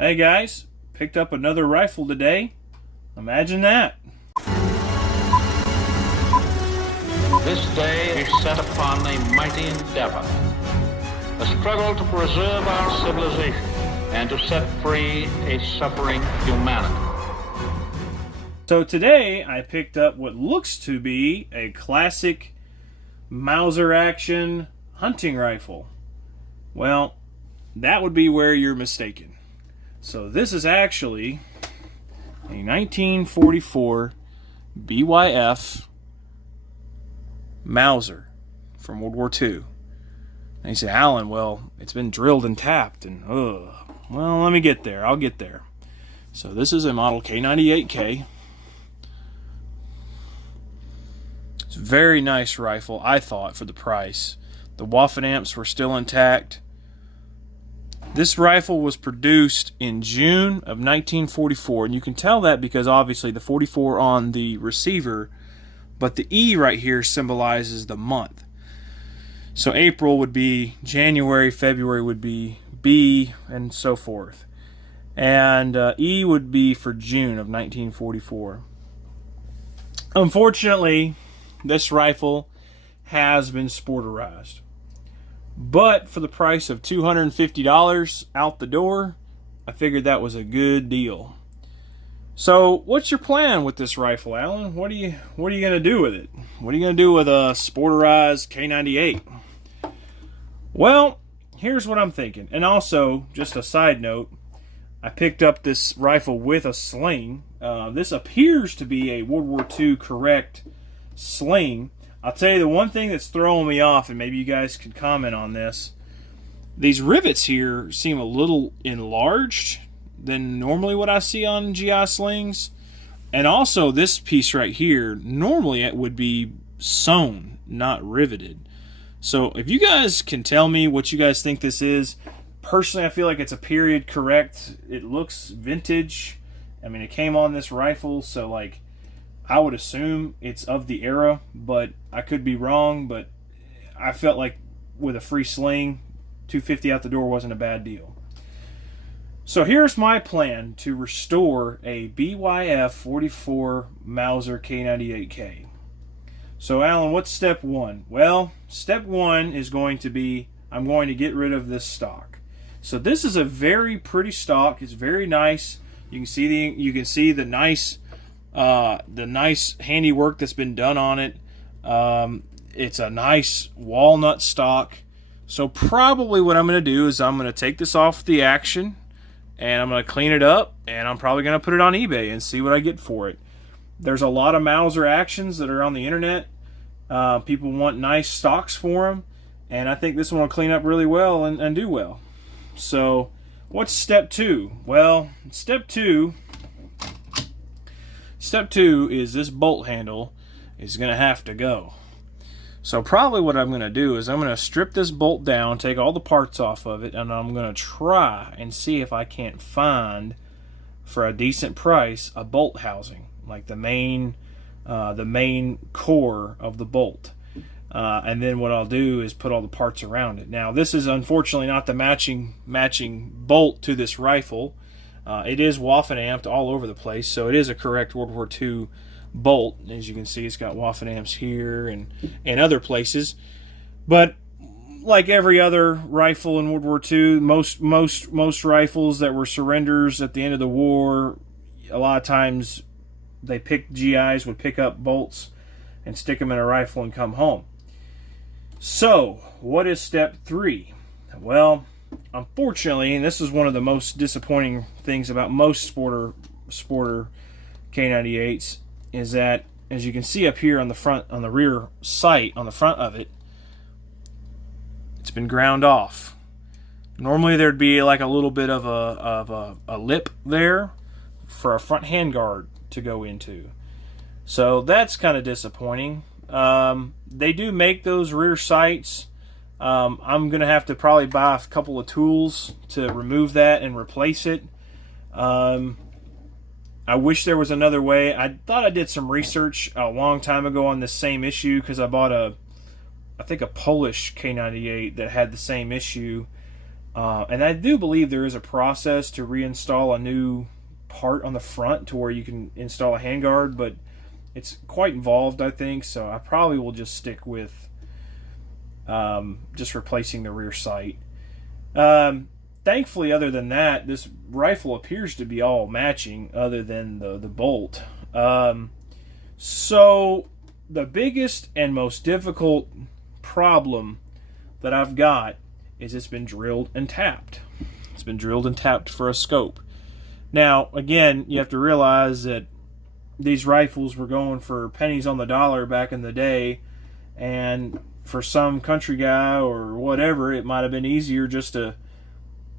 Hey guys, picked up another rifle today. Imagine that. This day is set upon a mighty endeavor, a struggle to preserve our civilization and to set free a suffering humanity. So today I picked up what looks to be a classic Mauser action hunting rifle. Well, that would be where you're mistaken. So this is actually a 1944 BYF Mauser from World War II. And you say, Alan, well, it's been drilled and tapped, and well, let me get there. I'll get there. So this is a model K98K. It's a very nice rifle, I thought, for the price. The Waffen amps were still intact. This rifle was produced in June of 1944, and you can tell that because obviously the 44 on the receiver, but the E right here symbolizes the month. So April would be January, February would be B, and so forth. And E would be for June of 1944. Unfortunately, this rifle has been sporterized. But for the price of $250 out the door, I figured that was a good deal. So, what's your plan with this rifle, Alan? What are you going to do with it? What are you going to do with a Sporterized K98? Well, here's what I'm thinking. And also, just a side note, I picked up this rifle with a sling. This appears to be a World War II correct sling. I'll tell you the one thing that's throwing me off, and maybe you guys could comment on this. These rivets here seem a little enlarged than normally what I see on GI slings. And also this piece right here, normally it would be sewn, not riveted. So if you guys can tell me what you guys think this is, personally I feel like it's a period correct. It looks vintage. I mean, it came on this rifle, so like I would assume it's of the era, but I could be wrong. But I felt like with a free sling, $250 out the door wasn't a bad deal. So here's my plan to restore a BYF 44 Mauser K98K. So Alan, what's step one? Well, step one is going to be I'm going to get rid of this stock. So this is a very pretty stock. It's very nice. You can see the nice handiwork that's been done on it. It's a nice walnut stock. So probably what I'm going to do is I'm going to take this off the action and I'm going to clean it up, and I'm probably going to put it on eBay and see what I get for it. There's a lot of Mauser actions that are on the internet. People want nice stocks for them, and I think this one will clean up really well and do well. So what's step two? Well, step two is this bolt handle is going to have to go. So probably what I'm going to do is I'm going to strip this bolt down, take all the parts off of it, and I'm going to try and see if I can't find, for a decent price, a bolt housing, like the main core of the bolt. And then what I'll do is put all the parts around it. Now this is unfortunately not the matching bolt to this rifle. It is Waffen amped all over the place, so it is a correct World War II bolt. As you can see, it's got Waffen amps here and other places. But like every other rifle in World War II, most rifles that were surrenders at the end of the war, a lot of times GIs would pick up bolts and stick them in a rifle and come home. So what is step three? Well, unfortunately, and this is one of the most disappointing things about most sporter K98s, is that, as you can see up here on the front, on the rear sight, on the front of it, it's been ground off. Normally there'd be like a little bit of a lip there for a front handguard to go into. So that's kind of disappointing. They do make those rear sights. I'm going to have to probably buy a couple of tools to remove that and replace it. I wish there was another way. I thought I did some research a long time ago on this same issue because I bought I think a Polish K98 that had the same issue. And I do believe there is a process to reinstall a new part on the front to where you can install a handguard, but it's quite involved, I think, so I probably will just stick with just replacing the rear sight. Thankfully, other than that, this rifle appears to be all matching other than the bolt. So the biggest and most difficult problem that I've got is it's been drilled and tapped. It's been drilled and tapped for a scope. Now, again, you have to realize that these rifles were going for pennies on the dollar back in the day, and for some country guy or whatever, it might have been easier just to,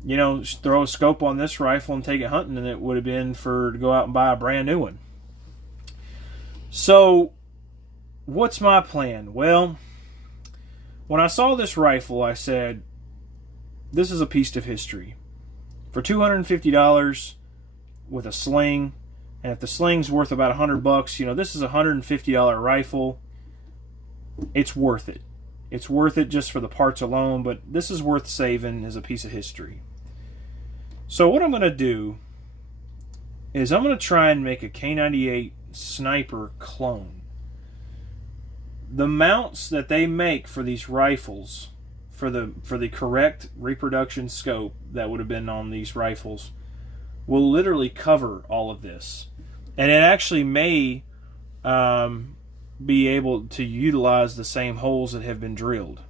you know, throw a scope on this rifle and take it hunting than it would have been to go out and buy a brand new one. So, what's my plan? Well, when I saw this rifle, I said, this is a piece of history. For $250 with a sling, and if the sling's worth about $100, you know, this is a $150 rifle. It's worth it. It's worth it just for the parts alone, but this is worth saving as a piece of history. So what I'm going to do is I'm going to try and make a K98 sniper clone. The mounts that they make for these rifles, for the correct reproduction scope that would have been on these rifles, will literally cover all of this. And it actually may be able to utilize the same holes that have been drilled.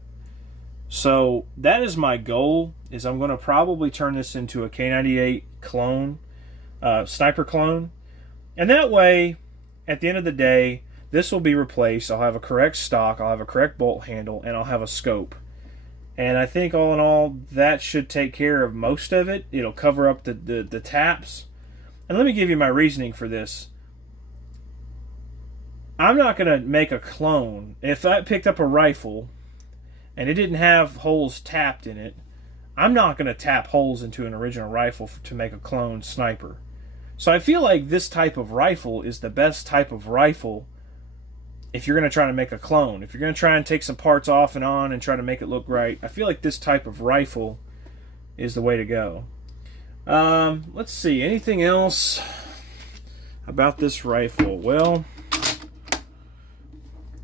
So that is my goal, is I'm going to probably turn this into a K98 clone, sniper clone. And that way, at the end of the day, this will be replaced. I'll have a correct stock, I'll have a correct bolt handle, and I'll have a scope. And I think all in all, that should take care of most of it. It'll cover up the taps. And let me give you my reasoning for this. I'm not going to make a clone. If I picked up a rifle and it didn't have holes tapped in it, I'm not going to tap holes into an original rifle to make a clone sniper. So I feel like this type of rifle is the best type of rifle if you're going to try to make a clone. If you're going to try and take some parts off and on and try to make it look right, I feel like this type of rifle is the way to go. Let's see, anything else about this rifle? Well,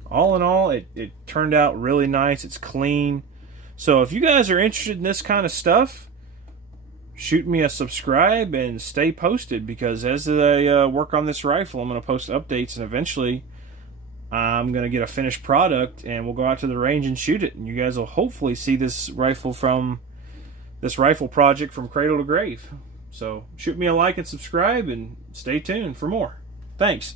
all in all, it turned out really nice. It's clean. So if you guys are interested in this kind of stuff, shoot me a subscribe and stay posted, because as I work on this rifle, I'm going to post updates, and eventually I'm going to get a finished product and we'll go out to the range and shoot it. And you guys will hopefully see this rifle project from cradle to grave. So shoot me a like and subscribe and stay tuned for more. Thanks.